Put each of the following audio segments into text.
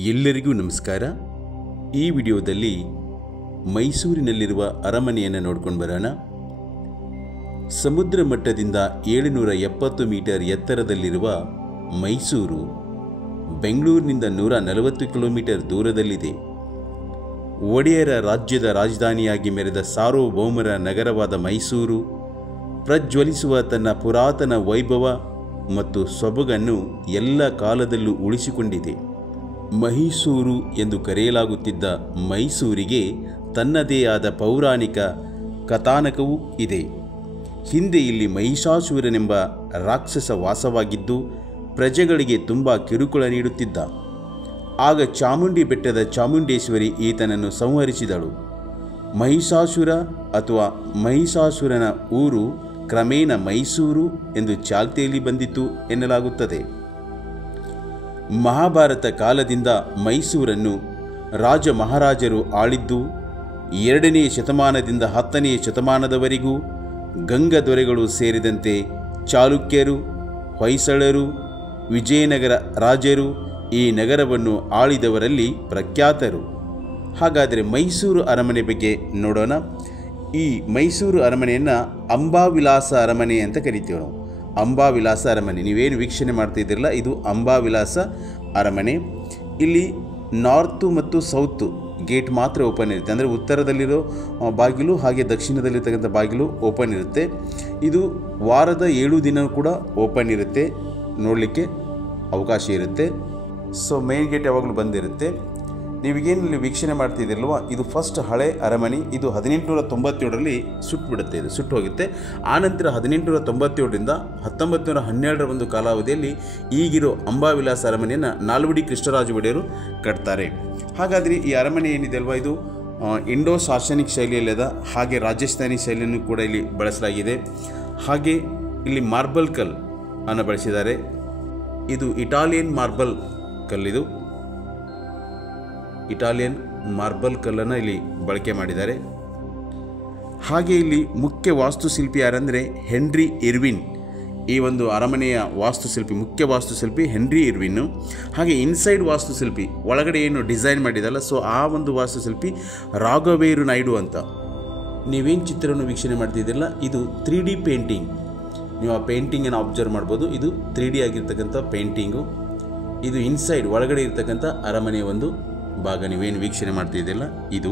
ಎಲ್ಲರಿಗೂ ನಮಸ್ಕಾರ. ಈ ವಿಡಿಯೋದಲ್ಲಿ ಮೈಸೂರಿನಲ್ಲಿರುವ ಅರಮನೆಯನ್ನು ನೋಡ್ಕೊಂಡು ಬರೋಣ. ಸಮುದ್ರ ಮಟ್ಟದಿಂದ 770 ಮೀಟರ್ ಎತ್ತರದಲ್ಲಿರುವ ಮೈಸೂರು ಬೆಂಗಳೂರಿನಿಂದ 140 ಕಿಲೋಮೀಟರ್ ದೂರದಲ್ಲಿದೆ. ಒಡೆಯರ ರಾಜ್ಯದ ರಾಜಧಾನಿಯಾಗಿ ಮೆರೆದ ಸಾರ್ವಭೌಮರ ನಗರವಾದ ಮೈಸೂರು ಪ್ರಜ್ವಲಿಸುವ ತನ್ನ ಪುರಾತನ ವೈಭವ ಮತ್ತು ಸೊಬಗನ್ನು ಎಲ್ಲ ಕಾಲದಲ್ಲೂ ಉಳಿಸಿಕೊಂಡಿದೆ. ಮಹೀಸೂರು ಎಂದು ಕರೆಯಲಾಗುತ್ತಿದ್ದ ಮೈಸೂರಿಗೆ ತನ್ನದೇ ಆದ ಪೌರಾಣಿಕ ಕಥಾನಕವೂ ಇದೆ. ಹಿಂದೆ ಇಲ್ಲಿ ಮಹಿಷಾಸುರನೆಂಬ ರಾಕ್ಷಸ ವಾಸವಾಗಿದ್ದು ಪ್ರಜೆಗಳಿಗೆ ತುಂಬ ಕಿರುಕುಳ ನೀಡುತ್ತಿದ್ದ. ಆಗ ಚಾಮುಂಡಿ ಬೆಟ್ಟದ ಚಾಮುಂಡೇಶ್ವರಿ ಈತನನ್ನು ಸಂಹರಿಸಿದಳು. ಮಹಿಷಾಸುರ ಅಥವಾ ಮಹಿಷಾಸುರನ ಊರು ಕ್ರಮೇಣ ಮೈಸೂರು ಎಂದು ಚಾಲ್ತಿಯಲ್ಲಿ ಬಂದಿತು ಎನ್ನಲಾಗುತ್ತದೆ. ಮಹಾಭಾರತ ಕಾಲದಿಂದ ಮೈಸೂರನ್ನು ರಾಜ ಮಹಾರಾಜರು ಆಳಿದ್ದು 2ನೇ ಶತಮಾನದಿಂದ 10ನೇ ಶತಮಾನದವರೆಗೂ ಗಂಗ ದೊರೆಗಳು ಸೇರಿದಂತೆ ಚಾಲುಕ್ಯರು, ಹೊಯ್ಸಳರು, ವಿಜಯನಗರ ರಾಜರು ಈ ನಗರವನ್ನು ಆಳಿದವರಲ್ಲಿ ಪ್ರಖ್ಯಾತರು. ಹಾಗಾದರೆ ಮೈಸೂರು ಅರಮನೆ ಬಗ್ಗೆ ನೋಡೋಣ. ಈ ಮೈಸೂರು ಅರಮನೆಯನ್ನು ಅಂಬಾವಿಲಾಸ ಅರಮನೆ ಅಂತ ಕರಿತೀವಿ ನಾವು. ಅಂಬಾವಿಲಾಸ ಅರಮನೆ ನೀವೇನು ವೀಕ್ಷಣೆ ಮಾಡ್ತಿದ್ದೀರಲ್ಲ, ಇದು ಅಂಬಾವಿಲಾಸ ಅರಮನೆ. ಇಲ್ಲಿ ನಾರ್ತು ಮತ್ತು ಸೌತು ಗೇಟ್ ಮಾತ್ರ ಓಪನ್ ಇರುತ್ತೆ. ಅಂದರೆ ಉತ್ತರದಲ್ಲಿರೋ ಬಾಗಿಲು ಹಾಗೆ ದಕ್ಷಿಣದಲ್ಲಿರ್ತಕ್ಕಂಥ ಬಾಗಿಲು ಓಪನ್ ಇರುತ್ತೆ. ಇದು ವಾರದ 7 ದಿನ ಕೂಡ ಓಪನ್ ಇರುತ್ತೆ, ನೋಡಲಿಕ್ಕೆ ಅವಕಾಶ ಇರುತ್ತೆ. ಸೊ ಮೇನ್ ಗೇಟ್ ಯಾವಾಗಲೂ ಬಂದಿರುತ್ತೆ. ನೀವೇನು ವೀಕ್ಷಣೆ ಮಾಡ್ತಿದ್ದೀರಲ್ವ, ಇದು ಫಸ್ಟ್ ಹಳೆ ಅರಮನೆ. ಇದು 1897ರಲ್ಲಿ ಸುಟ್ಟುಬಿಡುತ್ತೆ, ಇದು ಸುಟ್ಟು ಹೋಗುತ್ತೆ. ಆನಂತರ 1897ರಿಂದ 1912ರ ಒಂದು ಕಾಲಾವಧಿಯಲ್ಲಿ ಈಗಿರೋ ಅಂಬಾವಿಲಾಸ ಅರಮನೆಯನ್ನು ನಾಲ್ವಡಿ ಕೃಷ್ಣರಾಜ ಒಡೆಯರು ಕಟ್ತಾರೆ. ಹಾಗಾದರೆ ಈ ಅರಮನೆ ಏನಿದೆ ಅಲ್ವಾ, ಇದು ಇಂಡೋ ಶಾಸನಿಕ್ ಶೈಲಿಯಲ್ಲದ, ಹಾಗೆ ರಾಜಸ್ಥಾನಿ ಶೈಲಿಯನ್ನು ಕೂಡ ಇಲ್ಲಿ ಬಳಸಲಾಗಿದೆ. ಹಾಗೆ ಇಲ್ಲಿ ಮಾರ್ಬಲ್ ಕಲ್ ಅನ್ನು ಬಳಸಿದ್ದಾರೆ. ಇದು ಇಟಾಲಿಯನ್ ಮಾರ್ಬಲ್ ಕಲ್ಲಿದು, ಇಟಾಲಿಯನ್ ಮಾರ್ಬಲ್ ಕಲ್ಲನ್ನು ಇಲ್ಲಿ ಬಳಕೆ ಮಾಡಿದ್ದಾರೆ. ಹಾಗೆ ಇಲ್ಲಿ ಮುಖ್ಯ ವಾಸ್ತುಶಿಲ್ಪಿ ಯಾರಂದರೆ ಹೆನ್ರಿ ಇರ್ವಿನ್. ಈ ಒಂದು ಅರಮನೆಯ ವಾಸ್ತುಶಿಲ್ಪಿ, ಮುಖ್ಯ ವಾಸ್ತುಶಿಲ್ಪಿ ಹೆನ್ರಿ ಇರ್ವಿನ್ನು. ಹಾಗೆ ಇನ್ಸೈಡ್ ವಾಸ್ತುಶಿಲ್ಪಿ, ಒಳಗಡೆ ಏನು ಡಿಸೈನ್ ಮಾಡಿದಲ್ಲ, ಸೊ ಆ ಒಂದು ವಾಸ್ತುಶಿಲ್ಪಿ ರಾಘವೇರು ನಾಯ್ಡು ಅಂತ. ನೀವೇನು ಚಿತ್ರವನ್ನು ವೀಕ್ಷಣೆ ಮಾಡ್ತಿದ್ದೀರಲ್ಲ, ಇದು 3D ಪೇಂಟಿಂಗ್. ನೀವು ಆ ಪೇಂಟಿಂಗನ್ನು ಅಬ್ಸರ್ವ್ ಮಾಡ್ಬೋದು. ಇದು 3D ಆಗಿರ್ತಕ್ಕಂಥ ಪೇಂಟಿಂಗು. ಇದು ಇನ್ಸೈಡ್ ಒಳಗಡೆ ಇರ್ತಕ್ಕಂಥ ಅರಮನೆಯ ಒಂದು ಭಾಗ. ನೀವೇನು ವೀಕ್ಷಣೆ ಮಾಡ್ತಿದ್ದಿಲ್ಲ, ಇದು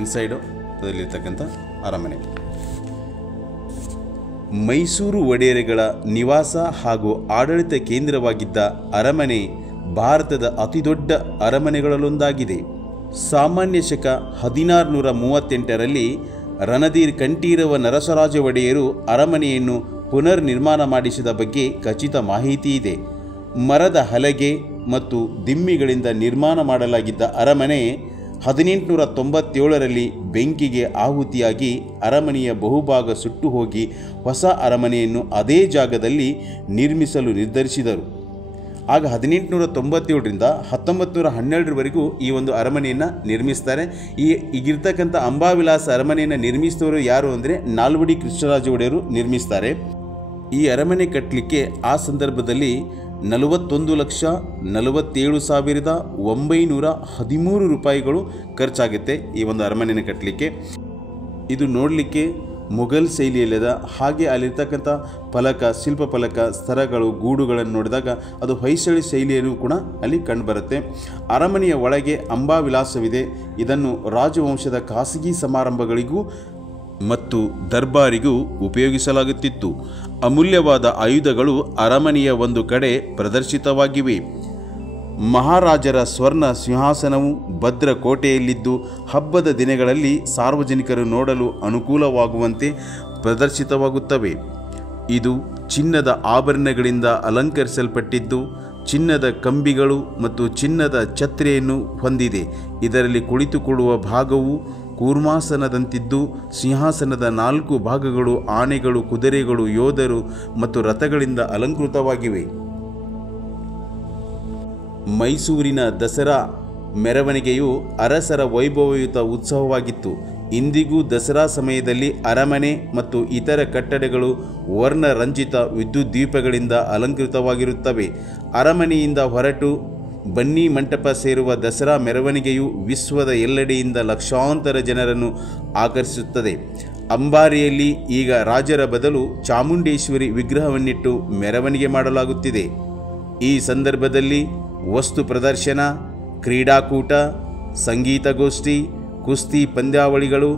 ಇನ್ಸೈಡು ಅದರಲ್ಲಿರ್ತಕ್ಕಂಥ ಅರಮನೆ. ಮೈಸೂರು ಒಡೆಯರುಗಳ ನಿವಾಸ ಹಾಗೂ ಆಡಳಿತ ಕೇಂದ್ರವಾಗಿದ್ದ ಅರಮನೆ ಭಾರತದ ಅತಿದೊಡ್ಡ ಅರಮನೆಗಳಲ್ಲೊಂದಾಗಿದೆ. ಸಾಮಾನ್ಯ ಶಕ 1638ರಲ್ಲಿ ರಣಧೀರ್ ಕಂಠೀರವ ನರಸರಾಜ ಒಡೆಯರು ಅರಮನೆಯನ್ನು ಪುನರ್ ನಿರ್ಮಾಣ ಮಾಡಿಸಿದ ಬಗ್ಗೆ ಖಚಿತ ಮಾಹಿತಿ ಇದೆ. ಮರದ ಹಲಗೆ ಮತ್ತು ದಿಮ್ಮಿಗಳಿಂದ ನಿರ್ಮಾಣ ಮಾಡಲಾಗಿದ್ದ ಅರಮನೆ 1897ರಲ್ಲಿ ಬೆಂಕಿಗೆ ಆಹುತಿಯಾಗಿ ಅರಮನೆಯ ಬಹುಭಾಗ ಸುಟ್ಟು ಹೋಗಿ ಹೊಸ ಅರಮನೆಯನ್ನು ಅದೇ ಜಾಗದಲ್ಲಿ ನಿರ್ಮಿಸಲು ನಿರ್ಧರಿಸಿದರು. ಆಗ 1897ರಿಂದ 1912ರವರೆಗೂ ಈ ಒಂದು ಅರಮನೆಯನ್ನು ನಿರ್ಮಿಸ್ತಾರೆ. ಈಗಿರ್ತಕ್ಕಂಥ ಅಂಬಾವಿಲಾಸ ಅರಮನೆಯನ್ನು ನಿರ್ಮಿಸಿದವರು ಯಾರು ಅಂದರೆ ನಾಲ್ವಡಿ ಕೃಷ್ಣರಾಜ ಒಡೆಯರು ನಿರ್ಮಿಸ್ತಾರೆ. ಈ ಅರಮನೆ ಕಟ್ಟಲಿಕ್ಕೆ ಆ ಸಂದರ್ಭದಲ್ಲಿ 41,47,913 ರೂಪಾಯಿಗಳು ಖರ್ಚಾಗುತ್ತೆ ಈ ಒಂದು ಅರಮನೆಯನ್ನು ಕಟ್ಟಲಿಕ್ಕೆ. ಇದು ನೋಡಲಿಕ್ಕೆ ಮೊಘಲ್ ಶೈಲಿಯಲ್ಲದ, ಹಾಗೆ ಅಲ್ಲಿರ್ತಕ್ಕಂಥ ಫಲಕ, ಶಿಲ್ಪ ಫಲಕ, ಸ್ತರಗಳು, ಗೂಡುಗಳನ್ನು ನೋಡಿದಾಗ ಅದು ಹೊಯ್ಸಳ ಶೈಲಿಯನ್ನು ಕೂಡ ಅಲ್ಲಿ ಕಂಡುಬರುತ್ತೆ. ಅರಮನೆಯ ಒಳಗೆ ಅಂಬಾವಿಲಾಸವಿದೆ. ಇದನ್ನು ರಾಜವಂಶದ ಖಾಸಗಿ ಸಮಾರಂಭಗಳಿಗೂ ಮತ್ತು ದರ್ಬಾರಿಗೂ ಉಪಯೋಗಿಸಲಾಗುತ್ತಿತ್ತು. ಅಮೂಲ್ಯವಾದ ಆಯುಧಗಳು ಅರಮನೆಯ ಒಂದು ಕಡೆ ಪ್ರದರ್ಶಿತವಾಗಿವೆ. ಮಹಾರಾಜರ ಸ್ವರ್ಣ ಸಿಂಹಾಸನವು ಭದ್ರಕೋಟೆಯಲ್ಲಿದ್ದು ಹಬ್ಬದ ದಿನಗಳಲ್ಲಿ ಸಾರ್ವಜನಿಕರು ನೋಡಲು ಅನುಕೂಲವಾಗುವಂತೆ ಪ್ರದರ್ಶಿತವಾಗುತ್ತವೆ. ಇದು ಚಿನ್ನದ ಆಭರಣಗಳಿಂದ ಅಲಂಕರಿಸಲ್ಪಟ್ಟಿದ್ದು ಚಿನ್ನದ ಕಂಬಿಗಳು ಮತ್ತು ಚಿನ್ನದ ಛತ್ರಿಯನ್ನು ಹೊಂದಿದೆ. ಇದರಲ್ಲಿ ಕುಳಿತುಕೊಳ್ಳುವ ಭಾಗವು ಕೂರ್ಮಾಸನದಂತಿದ್ದು ಸಿಂಹಾಸನದ 4 ಭಾಗಗಳು ಆನೆಗಳು, ಕುದುರೆಗಳು, ಯೋಧರು ಮತ್ತು ರಥಗಳಿಂದ ಅಲಂಕೃತವಾಗಿವೆ. ಮೈಸೂರಿನ ದಸರಾ ಮೆರವಣಿಗೆಯು ಅರಸರ ವೈಭವಯುತ ಉತ್ಸವವಾಗಿತ್ತು. ಇಂದಿಗೂ ದಸರಾ ಸಮಯದಲ್ಲಿ ಅರಮನೆ ಮತ್ತು ಇತರ ಕಟ್ಟಡಗಳು ವರ್ಣರಂಜಿತ ವಿದ್ಯುತ್ ದೀಪಗಳಿಂದ ಅಲಂಕೃತವಾಗಿರುತ್ತವೆ. ಅರಮನೆಯಿಂದ ಹೊರಟು ಬನ್ನಿ ಮಂಟಪ ಸೇರುವ ದಸರಾ ಮೆರವಣಿಗೆಯು ವಿಶ್ವದ ಎಲ್ಲೆಡೆಯಿಂದ ಲಕ್ಷಾಂತರ ಜನರನ್ನು ಆಕರ್ಷಿಸುತ್ತದೆ. ಅಂಬಾರಿಯಲ್ಲಿ ಈಗ ರಾಜರ ಬದಲು ಚಾಮುಂಡೇಶ್ವರಿ ವಿಗ್ರಹವನ್ನಿಟ್ಟು ಮೆರವಣಿಗೆ ಮಾಡಲಾಗುತ್ತಿದೆ. ಈ ಸಂದರ್ಭದಲ್ಲಿ ವಸ್ತು ಪ್ರದರ್ಶನ, ಕ್ರೀಡಾಕೂಟ, ಸಂಗೀತಗೋಷ್ಠಿ, ಕುಸ್ತಿ ಪಂದ್ಯಾವಳಿಗಳು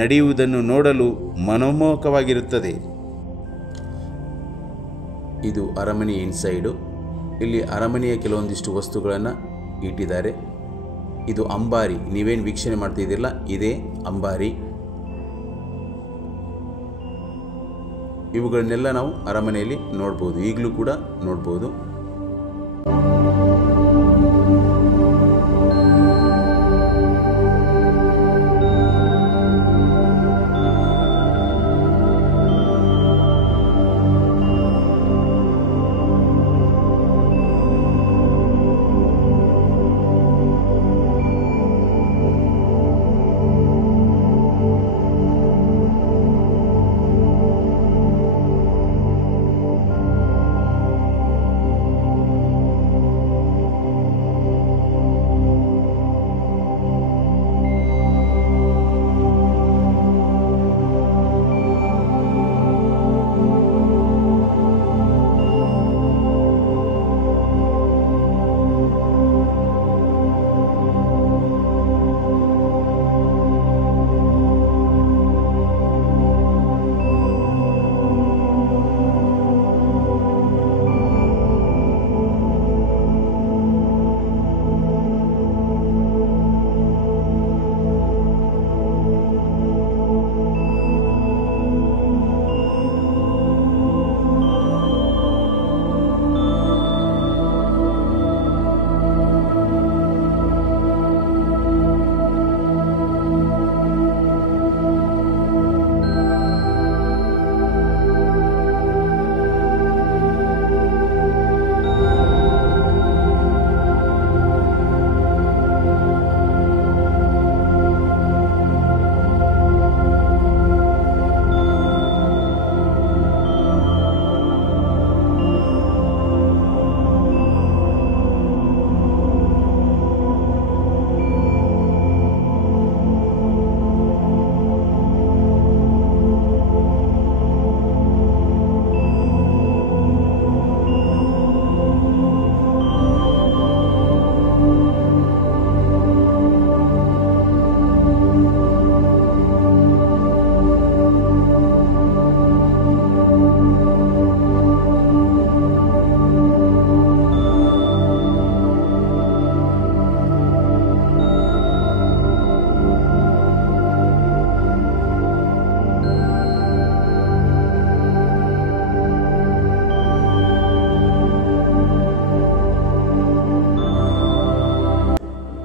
ನಡೆಯುವುದನ್ನು ನೋಡಲು ಮನಮೋಹಕವಾಗಿರುತ್ತದೆ. ಇದು ಅರಮನೆ ಇನ್ಸೈಡು. ಇಲ್ಲಿ ಅರಮನೆಯ ಕೆಲವೊಂದಿಷ್ಟು ವಸ್ತುಗಳನ್ನು ಇಟ್ಟಿದ್ದಾರೆ. ಇದು ಅಂಬಾರಿ, ನೀವೇನು ವೀಕ್ಷಣೆ ಮಾಡ್ತಿದ್ದೀರಲ್ಲ ಇದೇ ಅಂಬಾರಿ. ಇವುಗಳನ್ನೆಲ್ಲ ನಾವು ಅರಮನೆಯಲ್ಲಿ ನೋಡ್ಬೋದು, ಈಗಲೂ ಕೂಡ ನೋಡ್ಬೋದು.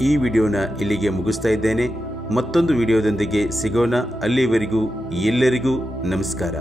ಈ ವಿಡಿಯೋನ ಇಲ್ಲಿಗೆ ಮುಗಿಸ್ತಾ ಇದ್ದೇನೆ. ಮತ್ತೊಂದು ವಿಡಿಯೋದೊಂದಿಗೆ ಸಿಗೋಣ. ಅಲ್ಲಿವರೆಗೂ ಎಲ್ಲರಿಗೂ ನಮಸ್ಕಾರ.